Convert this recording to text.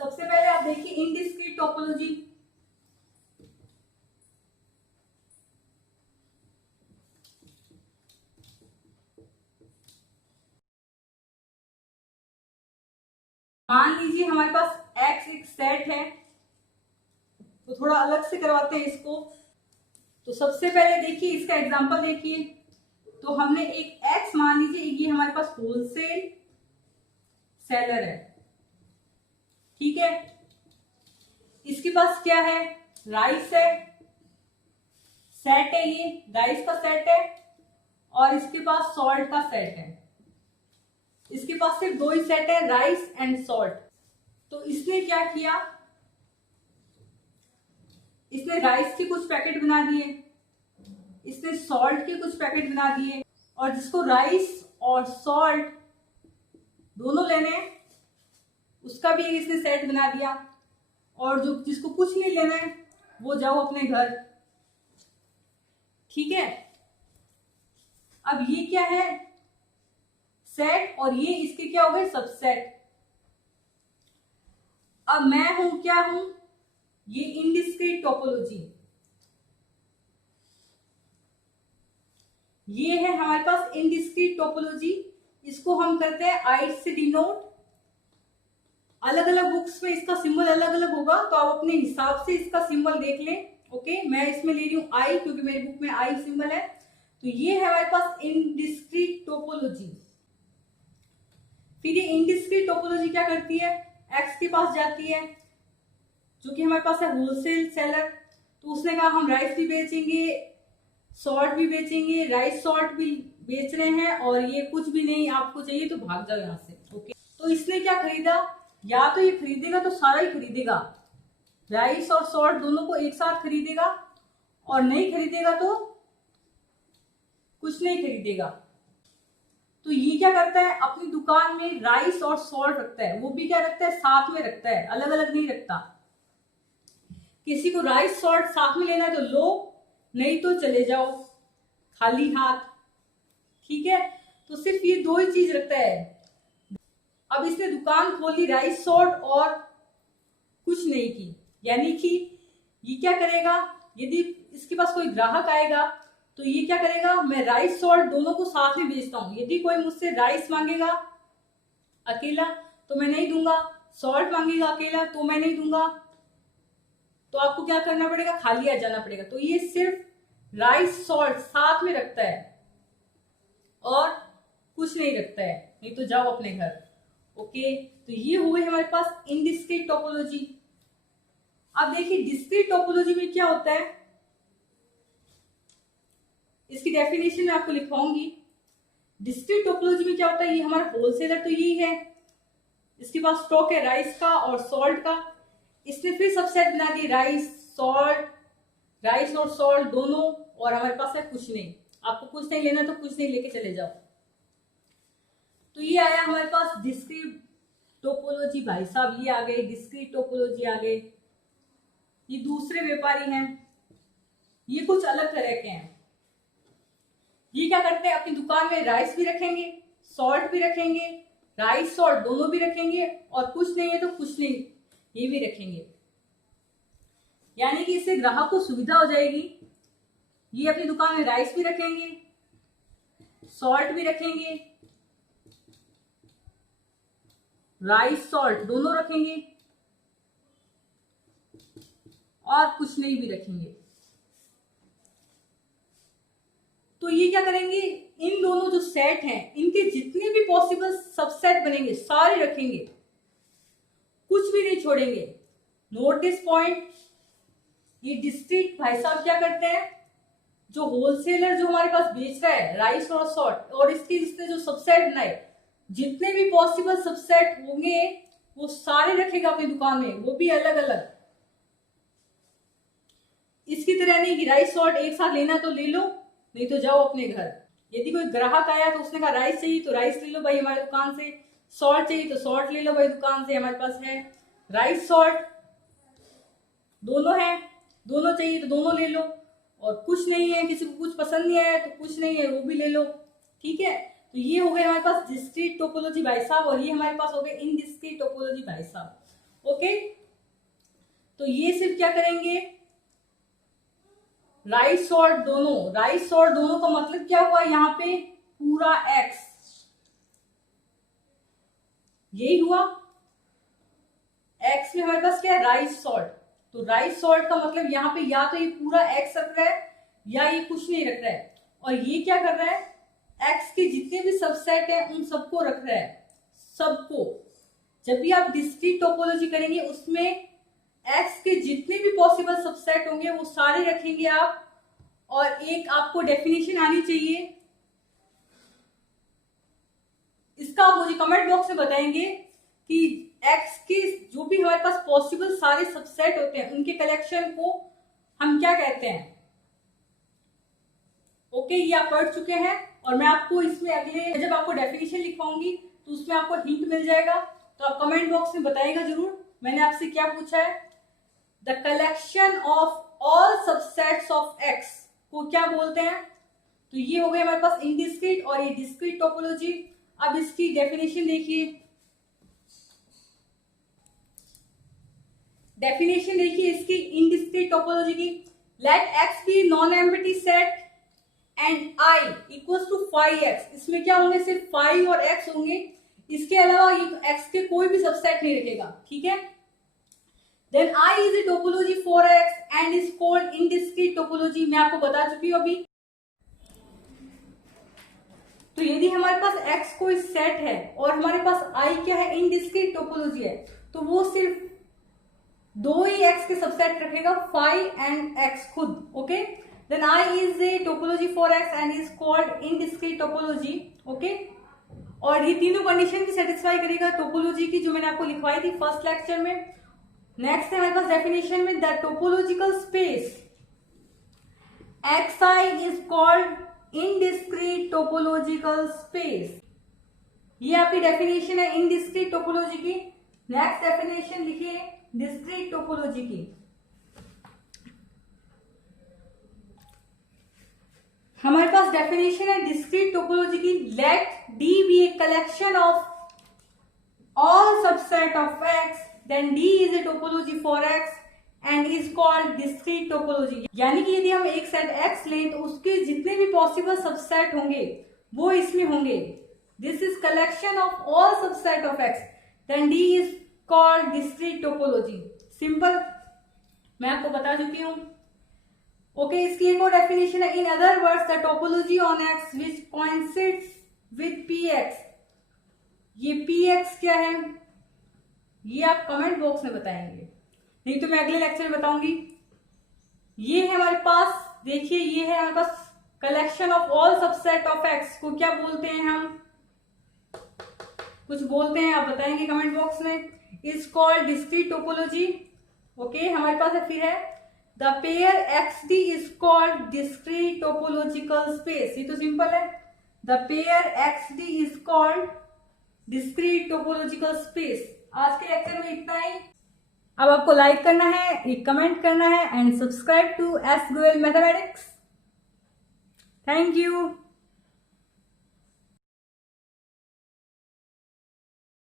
सबसे पहले आप देखिए इनडिस्क्रीट टोपोलॉजी। मान लीजिए हमारे पास x एक सेट है, तो थोड़ा अलग से करवाते हैं इसको। तो सबसे पहले देखिए इसका एग्जांपल देखिए। तो हमने एक x मान लीजिए ये हमारे पास होलसेल सेलर है, ठीक है। इसके पास क्या है, राइस है, सेट है, ये राइस का सेट है, और इसके पास सॉल्ट का सेट है। इसके पास सिर्फ दो ही सेट है, राइस एंड सॉल्ट। तो इसने क्या किया, इसने राइस के कुछ पैकेट बना दिए, इसने सॉल्ट के कुछ पैकेट बना दिए, और जिसको राइस और सॉल्ट दोनों लेने हैं उसका भी इसने सेट बना दिया, और जो जिसको कुछ नहीं लेना है वो जाओ अपने घर, ठीक है। अब ये क्या है, सेट, और ये इसके क्या हो गए, सबसेट। अब मैं हूं क्या हूं, ये इनडिस्क्रीट टोपोलॉजी। ये है हमारे पास इनडिस्क्रीट टोपोलॉजी। इसको हम करते हैं आई से डिनोट। अलग अलग बुक्स में इसका सिंबल अलग अलग होगा, तो आप अपने हिसाब से इसका सिंबल देख लें। ओके, मैं इसमें ले रही हूं आई, क्योंकि मेरी बुक में आई सिंबल है। तो ये है हमारे पास इनडिस्क्रीट टोपोलॉजी। फिर ये इनडिस्क्रीट टोपोलॉजी क्या करती है, एक्स के पास जाती है जो कि हमारे पास है होलसेल सेलर। तो उसने कहा हम राइस भी बेचेंगे, सॉल्ट भी बेचेंगे, राइस सॉल्ट भी बेच रहे हैं, और ये कुछ भी नहीं आपको चाहिए तो भाग जाओ यहाँ से। ओके, तो इसने क्या खरीदा, या तो ये खरीदेगा तो सारा ही खरीदेगा, राइस और सॉल्ट दोनों को एक साथ खरीदेगा, और नहीं खरीदेगा तो कुछ नहीं खरीदेगा। तो ये क्या करता है, अपनी दुकान में राइस और सॉल्ट रखता है, वो भी क्या रखता है, साथ में रखता है, अलग अलग नहीं रखता। किसी को राइस सॉल्ट साथ में लेना है तो लो, नहीं तो चले जाओ खाली हाथ, ठीक है। तो सिर्फ ये दो ही चीज रखता है। अब इसने दुकान खोली राइस सॉल्ट और कुछ नहीं की, यानी कि ये क्या करेगा, यदि इसके पास कोई ग्राहक आएगा तो ये क्या करेगा, मैं राइस सॉल्ट दोनों को साथ में बेचता हूं। यदि कोई मुझसे राइस मांगेगा अकेला तो मैं नहीं दूंगा, सॉल्ट मांगेगा अकेला तो मैं नहीं दूंगा, तो आपको क्या करना पड़ेगा, खाली आ जाना पड़ेगा। तो ये सिर्फ राइस सॉल्ट साथ में रखता है और कुछ नहीं रखता है, नहीं तो जाओ अपने घर। ओके, तो ये हुए हमारे पास इनडिस्क्रीट टोपोलॉजी। अब देखिए डिस्क्रीट टोपोलॉजी में क्या होता है, इसकी डेफिनेशन मैं आपको लिखवाऊंगी। डिस्क्रीट टोपोलॉजी में क्या होता है, ये हमारा होलसेलर तो यही है, इसके पास स्टॉक है राइस का और सॉल्ट का। इसने फिर सबसेट बना दिए, राइस सॉल्ट, राइस और सॉल्ट दोनों, और हमारे पास है कुछ नहीं। आपको कुछ नहीं लेना तो कुछ नहीं लेके चले जाओ। तो ये आया हमारे पास डिस्क्रीट टोपोलॉजी। भाई साहब ये आ गई डिस्क्रीट टोपोलॉजी आ गई। ये दूसरे व्यापारी हैं, ये कुछ अलग तरह के हैं। ये क्या करते हैं, अपनी दुकान में राइस भी रखेंगे, सॉल्ट भी रखेंगे, राइस सॉल्ट दोनों भी रखेंगे, और कुछ नहीं है तो कुछ नहीं ये भी रखेंगे। यानी कि इससे ग्राहक को सुविधा हो जाएगी। ये अपनी दुकान में राइस भी रखेंगे, सॉल्ट भी रखेंगे, राइस सॉल्ट दोनों रखेंगे, और कुछ नहीं भी रखेंगे। तो ये क्या करेंगे, इन दोनों जो सेट हैं इनके जितने भी पॉसिबल सबसेट बनेंगे सारे रखेंगे, कुछ भी नहीं छोड़ेंगे। Note this point. ये डिस्क्रीट भाई साहब क्या करते हैं, जो होलसेलर जो हमारे पास बेच रहा है राइस और सॉल्ट, और इसके जिसने जो सबसेट बनाए, जितने भी पॉसिबल सबसेट होंगे वो सारे रखेगा अपनी दुकान में, वो भी अलग अलग। इसकी तरह नहीं कि राइस सॉल्ट एक साथ लेना तो ले लो, नहीं तो जाओ अपने घर। यदि कोई ग्राहक आया तो उसने कहा राइस चाहिए तो राइस ले लो भाई हमारी दुकान से, सॉल्ट चाहिए तो सॉल्ट ले लो भाई दुकान से, हमारे पास है राइस सॉल्ट दोनों है, दोनों चाहिए तो दोनों ले लो, और कुछ नहीं है, किसी को कुछ पसंद नहीं आया तो कुछ नहीं है वो भी ले लो, ठीक है। तो ये हो गए हमारे पास डिस्क्रीट टोपोलॉजी भाई साहब, और ये हमारे पास हो गए इनडिस्क्रीट टोपोलॉजी भाई साहब। ओके, तो ये सिर्फ क्या करेंगे, राइट सॉर्ट दोनों का मतलब क्या हुआ, यहाँ पे पूरा x, यही हुआ। x में हमारे पास क्या है, राइट सॉर्ट, तो राइट सॉर्ट का मतलब यहाँ पे या तो ये पूरा x रख रहा है या ये कुछ नहीं रख रहा है, और ये क्या कर रहा है, x के जितने भी सबसेट है उन सबको रख रहा है, सबको। जब भी आप डिस्क्रीट टोपोलॉजी करेंगे उसमें x के जितने भी पॉसिबल सबसेट होंगे वो सारे रखेंगे आप, और एक आपको डेफिनेशन आनी चाहिए, इसका आप मुझे कमेंट बॉक्स में बताएंगे कि x के जो भी हमारे पास पॉसिबल सारे सबसेट होते हैं उनके कलेक्शन को हम क्या कहते हैं। ओके, ये आप पढ़ चुके हैं, और मैं आपको इसमें अगले जब आपको डेफिनेशन लिखवाऊंगी तो उसमें आपको हिंट मिल जाएगा, तो आप कमेंट बॉक्स में बताइएगा जरूर मैंने आपसे क्या पूछा है। The collection of all subsets of x को क्या बोलते हैं, तो ये हो गए हमारे पास इनडिस्क्रीट और ये डिस्क्रीट टोपोलॉजी। अब इसकी डेफिनेशन देखिए, इसकी इनडिस्क्रीट टोपोलॉजी की, let x be non empty set and i equals to five x, इसमें क्या होंगे, सिर्फ 5 और x होंगे, इसके अलावा ये x के कोई भी सबसेट नहीं रखेगा, ठीक है। Then I is a topology for x and is called indiscrete topology, मैं आपको बता चुकी हूँ अभी। तो यदि हमारे पास x कोई सेट है और हमारे पास I क्या है, इनडिस्क्रीट टोपोलॉजी है, तो वो सिर्फ 2 ही x के सबसेट रखेगा, 5 एंड x खुद। Okay, then I is a topology for x and is called indiscrete topology। Okay, और ये तीनों कंडीशन भी सेटिस्फाई करेगा टोपोलॉजी की, जो मैंने आपको लिखवाई थी फर्स्ट लेक्चर में। नेक्स्ट है हमारे पास डेफिनेशन में, the topological space xi is called indiscrete topological space, ये आपकी डेफिनेशन है इनडिस्क्रीट टोपोलॉजी की। नेक्स्ट डेफिनेशन लिखिए डिस्क्रीट टोपोलॉजी की। हमारे पास डेफिनेशन है डिस्क्रीट टोपोलॉजी की, लेट D be a collection of all subset of x, then D is a topology for x and is called discrete topology। यानी कि यदि हम एक सेट x लें तो उसके जितने भी पॉसिबल सबसेट होंगे वो इसमें होंगे। This is collection of all subset of x, then D is called discrete topology। Simple, मैं आपको बता चुकी हूँ। ओके, इसकी एक और डेफिनेशन है, in other words the topology on x which coincides with px। ये px क्या है, ये आप कमेंट बॉक्स में बताएंगे, नहीं तो मैं अगले लेक्चर में बताऊंगी। ये है हमारे पास, देखिए ये है हमारे पास collection of all subset of x को क्या बोलते हैं, हम कुछ बोलते हैं, आप बताएंगे कमेंट बॉक्स में। Is called discrete topology. Okay, हमारे पास है फिर है the pair XD is called discrete topological space, ये तो सिंपल है, the pair XD is called discrete topological space. आज के लेक्चर में इतना ही। अब आपको लाइक करना है, कमेंट करना है and subscribe to S Goyal mathematics. Thank you.